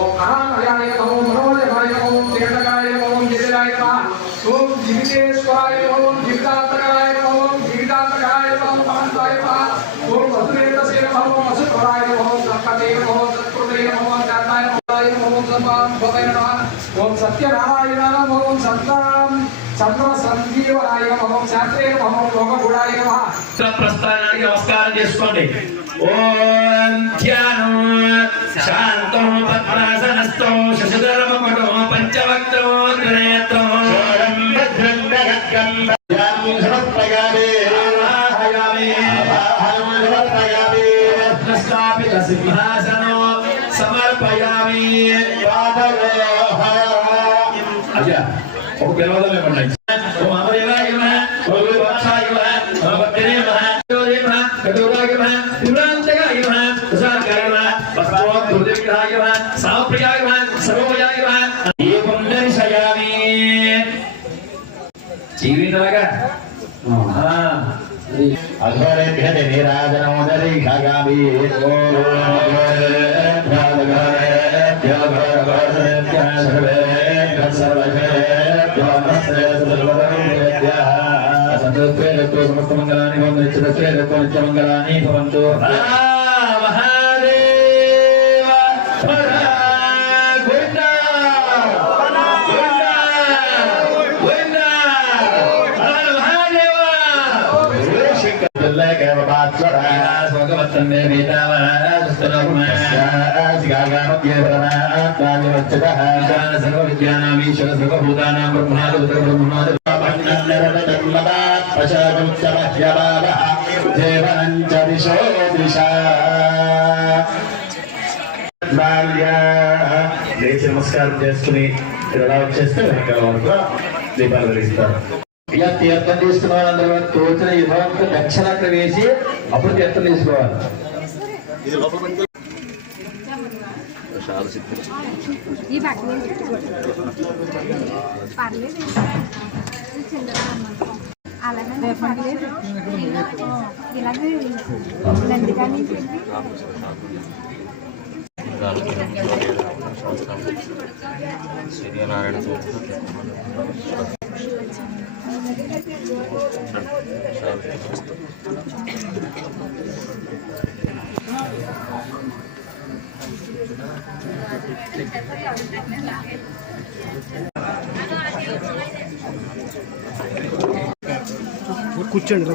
ఓం అనామయాయ నమో మనోజయాయ నమో దేవకాయ నమో జయరాయ నమః ఓం జీవితేశ్వరాయ నమో జీవితాంతకాయ నమో జీవితాంతకాయ నమో మహంతాయ నమః ఓం వసుదేవసే నమో వసుప్రదాయ నమో సత్పతే నమో సత్కృతే నమో జాతాయ నమో సంభవాయ నమః ఓం సత్యనారాయణ నమో సత్తాం చంద్ర సంజీవనాయ నమో శాస్త్రే నమో లోకగుణాయ నమః ప్రస్థానానికి నమస్కారం చేసుకోండి. ఓం ధ్యానం శాంతం పద్మాసనస్థో శశధర్మపటో పంచవక్త్రో త్రినేత్రో సింహాసనో సమర్పయామి. అయ్యా ఒక పిలవదమే ఉన్నాయి. ఓం అమరేవాయ నమః ఓం వివక్షాయ నమః ఓం భక్తినే నమః జ్యోతి నమః కటోరాయ నమః త్రిపురాంతకాయ నమః ప్రసాదకాయ నమః భక్తోం దుర్విగ్రహాయ నమః సామప్రియాయ నమః సర్వోయాయ నమః ఏవం దర్శయామి. జీవితలాగా అఘోరేభ్య నీరాజనోదరీషయామి. సమస్తమంగళాని నిత్యమంగళాని భవంతు. లేచి నమస్కారం చేసుకుని ఇలా వచ్చేస్తే వెనకాల వరకు దీపాలు వెలిగిస్తారు. ఇలా తీర్థం తీసుకున్న వాళ్ళందరూ తోచిన యుభానికి దక్షిణ అక్కడ వేసి అప్పుడు తీర్థం తీసుకోవాలి. సూర్యనారాయణ కూర్చోండి.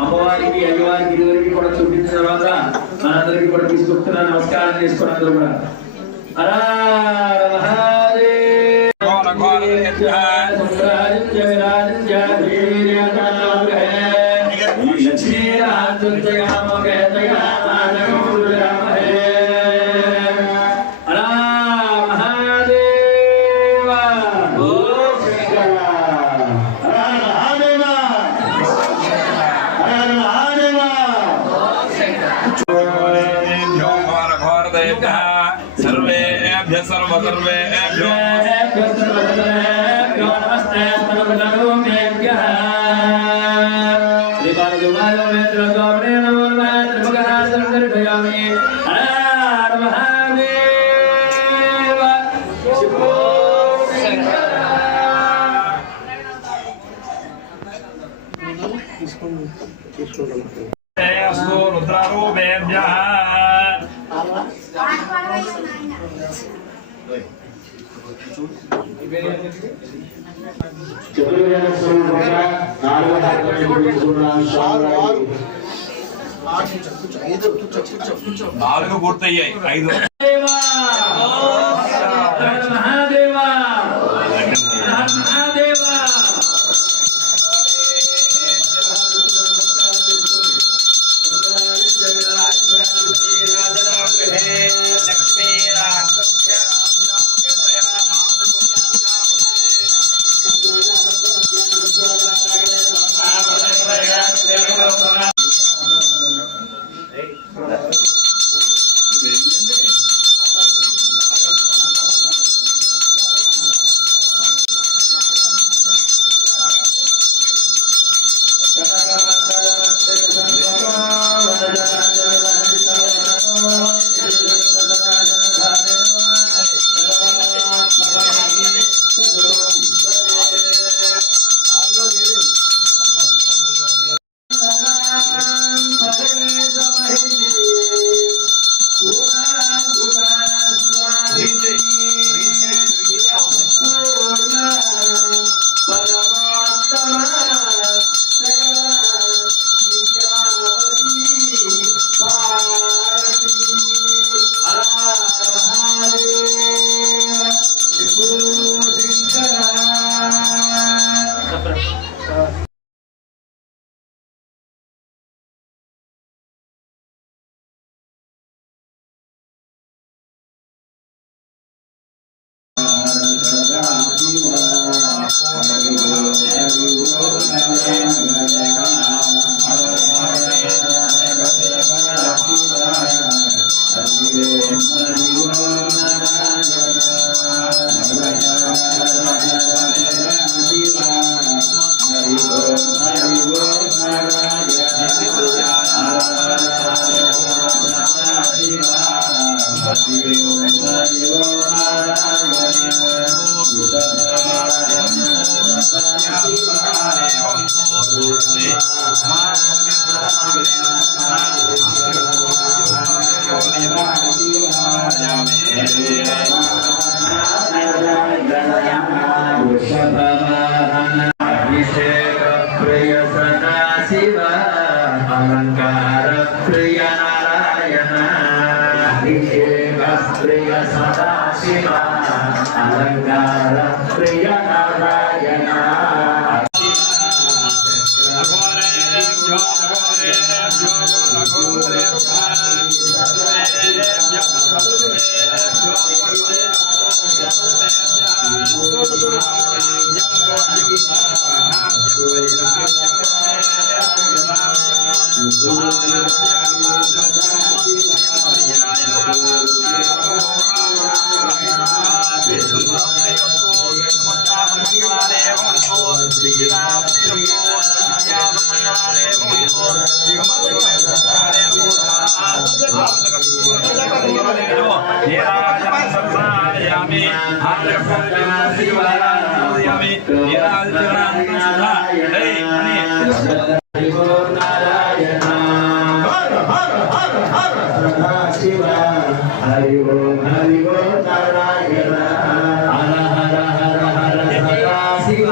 అమ్మవారికి అయ్యవారికి ఇరువురికి కూడా చూపించిన తర్వాత మనందరికి కూడా తీసుకొస్తున్నా. నమస్కారం చేసుకోండి అందరూ కూడా. నాలుగు పూర్తయ్యాయి. 5 అలంకార ప్రియ నారాయణ హరి ఓం నారాయణ హర హర హర హర సదా శివ హరి ఓం నారాయణ హర హర హర సదా శివ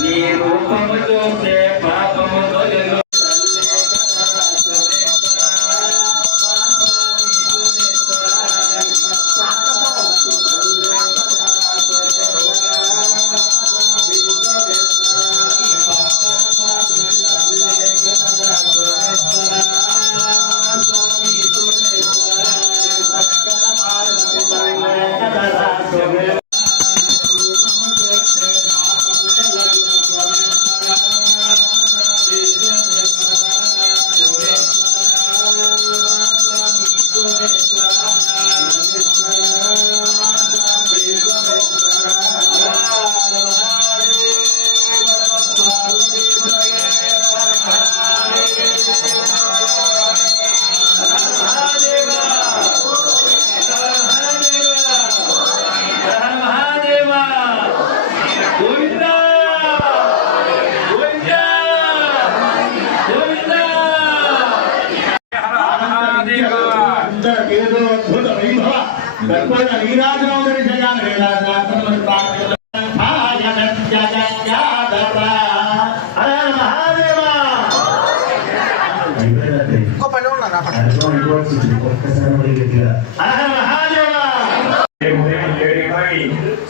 నీ రూపము చూసే పాపము తొలగు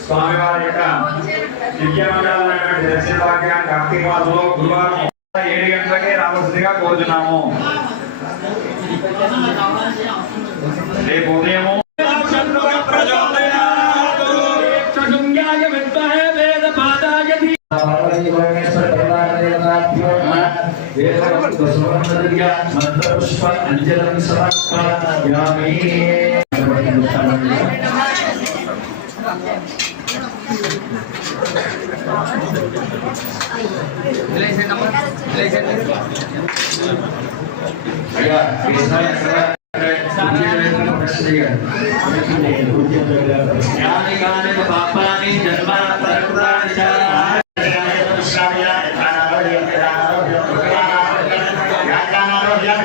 స్వామివారి యొక్క దివ్యమంగళమైనటువంటి దర్శన భాగ్యాన్ని కార్తీక మాసంలో గురువారం 7 గంటలకే రావాల్సిందిగా కోరుతున్నాము. రేపు ఉదయము మంత్రపుష్ప అంజలం సమర్పయామి. పాపాని జన్మాంతరకృతాని చ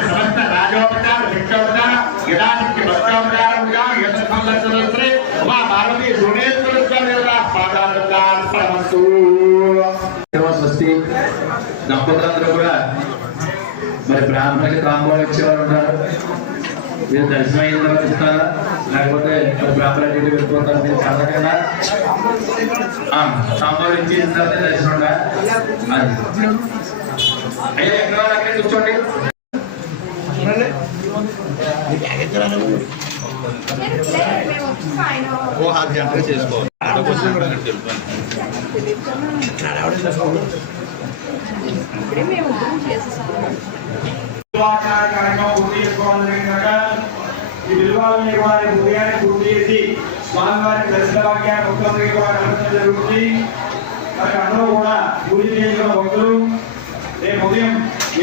సమస్త రాజోపచార శిక్షోపచార యథాశక్తి భక్తోపచారముగా యథాసంలక్షణే మా భారతీయ స్వస్తి. దంపతులందరూ కూడా మరి బ్రాహ్మణులకి తాంబూలం ఇచ్చేవారు ఉన్నారు. మీరు దర్శనం అయిన తర్వాత ఇస్తారా లేకపోతే బ్రాహ్మణ వెళ్ళిపోతారు? మీరు చదవకైనా తాంబూలం ఇచ్చిన తర్వాత దర్శనం ఉందా? అయ్యా ఎక్కడ అక్కడే కూర్చోండి. చేసుకోవాలి. ఈ విలువ కార్యక్రమాలని కూడా ఉదయాన్నే పూర్తి చేసి స్వామివారి దర్శన భాగ్యాన్ని భక్తులందరికీ కూడా అందించడం జరుగుతుంది. మరి అందరూ కూడా పూజ చేసిన భక్తులు రేపు ఉదయం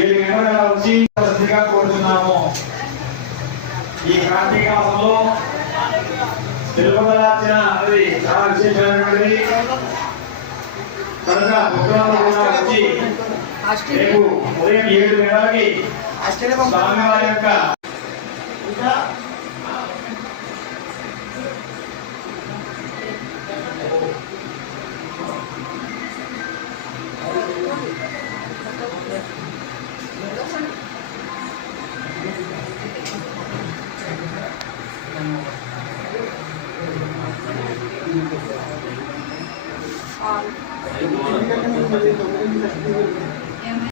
7 గంటల వచ్చి శ్రద్ధగా కోరుతున్నాము. ఈ కార్తీక మాసంలో తిరుపతిరార్చన అనేది చాలా విశేషమైనటువంటిది కనుక భక్తులందరూ కూడా వచ్చి రేపు ఉదయం 7 గంటలకి స్వామివారి యొక్క all.